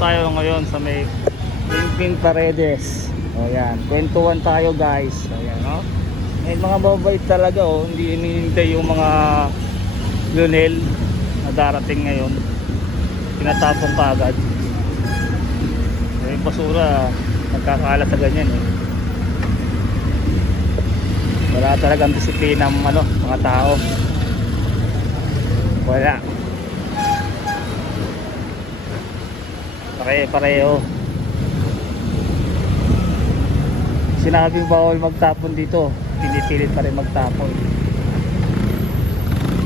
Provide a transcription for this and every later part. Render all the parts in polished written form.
tayo ngayon sa may Pimpin Paredes. O yan, kwentuhan tayo guys. O yan, no? May mga mabait talaga, oh. Hindi hinihintay yung mga lunel na darating ngayon. Tinatapong ka agad. Yung basura nagkakalat sa ganyan eh. Wala talagang disiplina ng mga tao. Wala. Pareho. Sinabing bawal magtapon dito, pinipilit pa rin magtapon.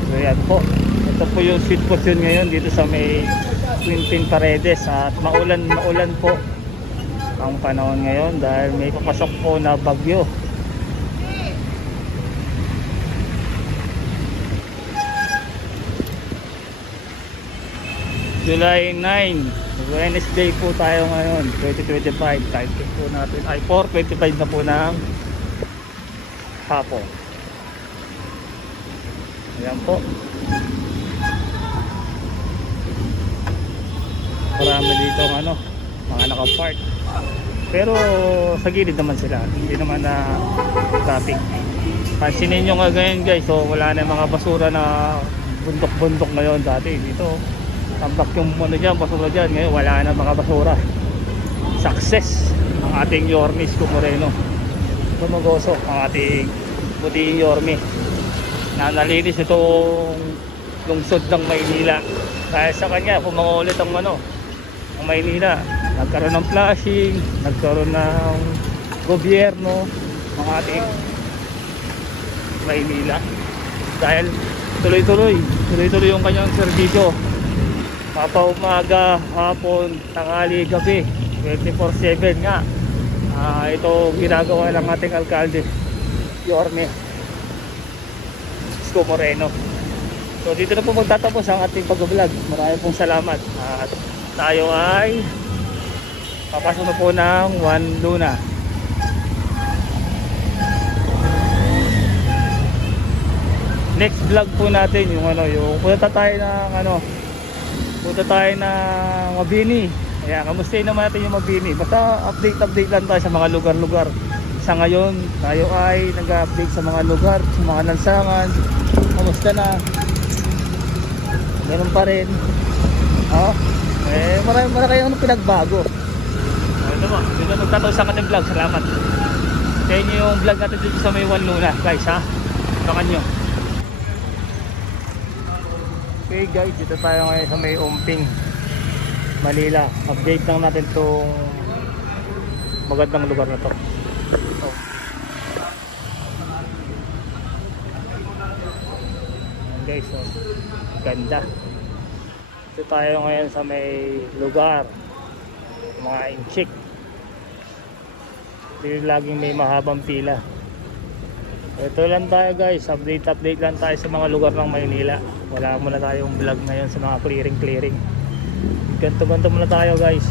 So yan po, ito po yung sitwasyon ngayon dito sa may Pimpin Paredes. At maulan po ang panahon ngayon dahil may papasok po na bagyo. July 9, Wednesday po tayo ngayon, 2025. Time check po natin ay 4:25 na po ng hapon. Ayan po. Marami dito mga naka-park. Pero sa gilid naman sila, hindi naman na traffic. Pansinin nyo nga ganyan guys, so wala na mga basura na bundok-bundok ngayon. Dati dito tambak yung dyan, basura dyan. Ngayon wala na mga basura. Success ang ating Yorme Isko Moreno. Tumagoso ang ating puting Yorme na nalinis itong lungsod ng Maynila. Dahil sa kanya pumangulit ang Maynila. Nagkaroon ng flashing, nagkaroon ng gobyerno ng ating Maynila. Dahil tuloy-tuloy yung kanyang serbisyo. Umaga, hapon, tanghali, gabi, 24/7 nga. Ito ginagawa ng ating alkalde Yorme Isko Moreno. So dito na po magtatapos ang ating pag-vlog. Maraming pong salamat. At tayo ay papasok na po ng Juan Luna. Next vlog po natin yung punta tayo ng Mabini. Kaya kamustahin naman natin yung Mabini. Basta update lang tayo sa mga lugar-lugar. Sa ngayon tayo ay nag-update sa mga lugar, sa mga lansangan. Kamusta na? Ganun pa rin. Marami kayong pinagbago. Ito mo, dito magtatapos ang ating vlog. Salamat. Kaya nyo yung vlog natin dito sa may Juan Luna guys, ha? Abangan nyo. Okay guys, dito tayo ngayon sa may Umping, Manila. Update lang natin itong magandang lugar na to. Guys, ganda. Dito tayo ngayon sa may lugar, mga inchik. Dito laging may mahabang pila. Ito lang tayo guys, update lang tayo sa mga lugar ng Maynila. Wala muna tayong vlog ngayon sa mga clearing. Ganto muna tayo guys.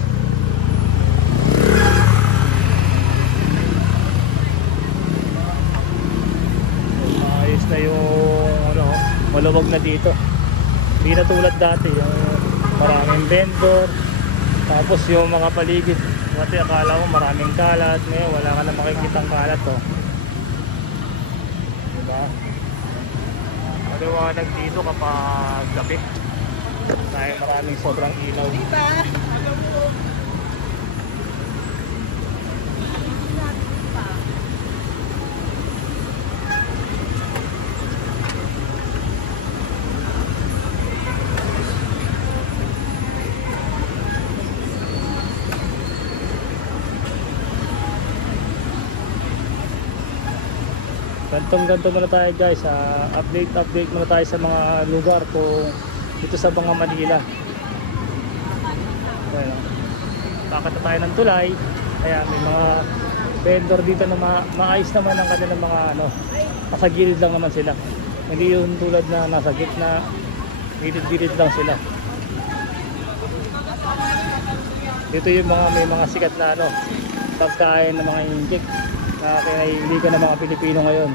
Ayos na yung maluwag na dito. Hindi na tulad dati, yung maraming vendor. Tapos yung mga paligid, dati akala mo maraming kalat. Ngayon wala ka na makikitang kalat maliwanag dito kapag gabi dahil maraming sobrang ilaw. Ganto muna tayo guys, update muna tayo sa mga lugar kung dito sa mga Manila. Bakit tayo ng tulay, kaya may mga vendor dito na maayos naman ang kanilang mga nasa gilid lang naman sila. Hindi yung tulad na nasa gitna, gilid lang sila. Dito yung may mga sikat na pagkain ng mga inject na kinahiligan ng mga Pilipino ngayon.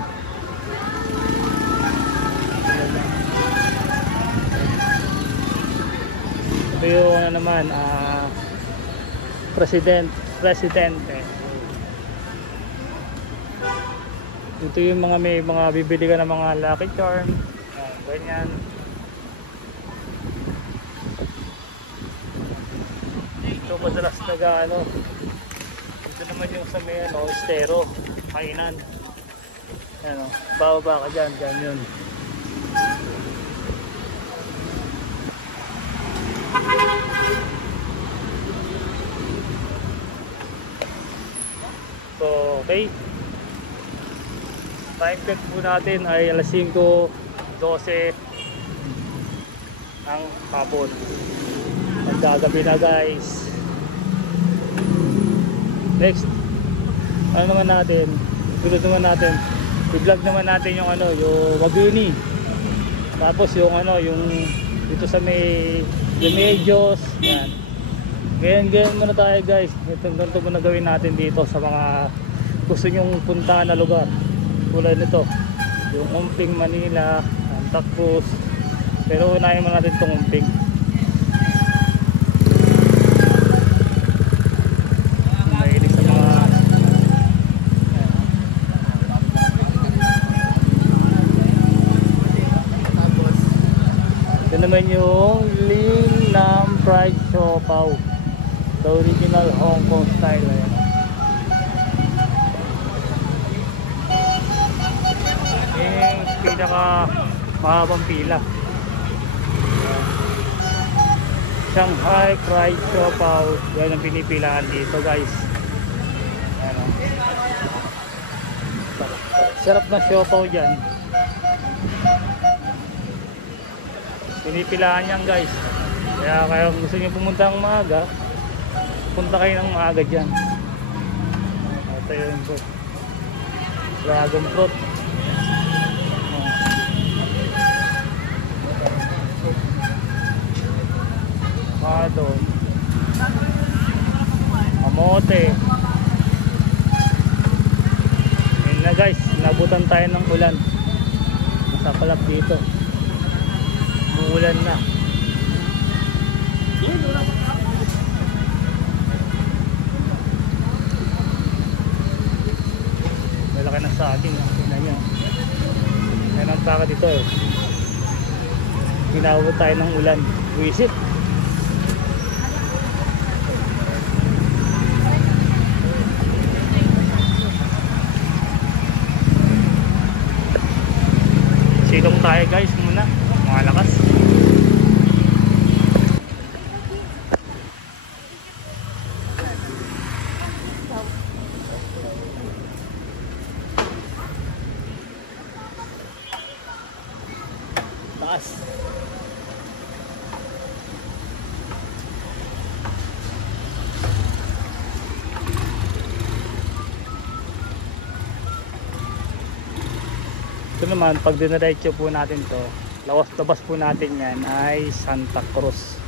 Ito yung Presidente. Ito yung mga may mga bibili ka ng mga Lucky Charm. Yan, ganyan. Ito madalas nag-ano. Ito naman yung sa may estero, kainan. Yan o, bababa ka dyan, dyan yun. So, okay. Time check po natin ay alas 5:12 ang hapon. Magkagabi na guys. Next, ano naman natin? Sunod naman natin. I-vlog naman natin yung ano, yung Waguni. Tapos yung ano, yung dito sa may Remedios, yan. Ganyan muna tayo guys. Ito muna gawin natin dito sa mga gusto nyong puntahan na lugar. Tulad nito, yung Umping, Manila, Santa Cruz. Pero unahin muna natin itong Umping. Mahilig sa mga ito naman yung Lean Lamb Fried Siopaw, the original Hong Kong style. Ayan. Yung pinaka mahabang pila, Shanghai Fried Siopaw. Yan ang pinipilaan dito guys. Ayan. Sarap na siopaw dyan. Pinipilaan yan guys. Kaya gusto nyo pumunta ng maaga, punta kayo ng maaga dyan. Ito yung dragon fruit. Doon kamote. Yun na guys, nabutan tayo ng ulan. Masapalap dito, umuulan na. Malaki na sa akin, tingnan nyo. Yan ang taka dito eh. Pinabot tayo ng ulan, wisit. Silong tayo guys muna, mga lakas. Taas. Ito naman, pag diniretso po natin to, labas po natin yan ay Santa Cruz.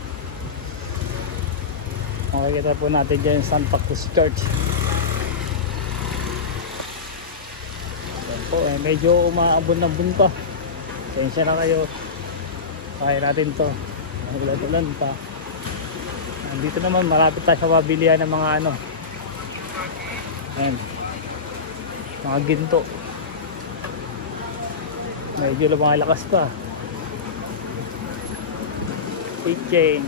Makikita po natin dyan yung Santa Cruz Church. Yan po, medyo umaabon-abon pa. Sensya na kayo. Kaya natin to. Ulan-ulan pa. Dito naman, malapit tayo sa mabilihan ng mga ano. Ayan. Mga ginto. Medyo lumalakas pa. Kitchen,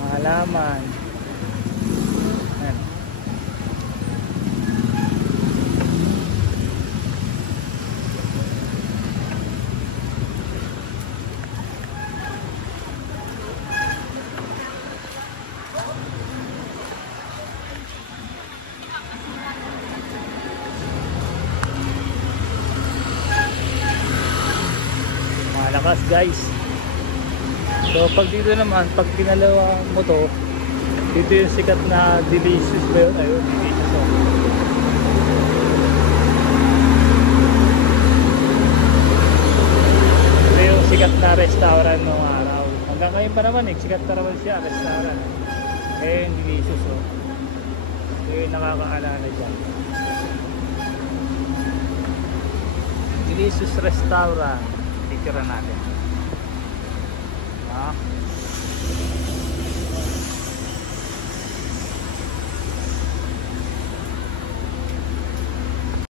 mga halaman. Ayan. Malakas guys. So pag dito naman, pag pinalawa mo to, dito yung sikat na Delicious ba yun? Ayun, Delicious oh. Ito yung sikat na restaurant ng araw. Hanggang ngayon pa naman sikat pa naman siya, restaurant. Ayun, Delicious oh. Ito yung nakakaalala dyan. Delicious Restaurant. Picture natin.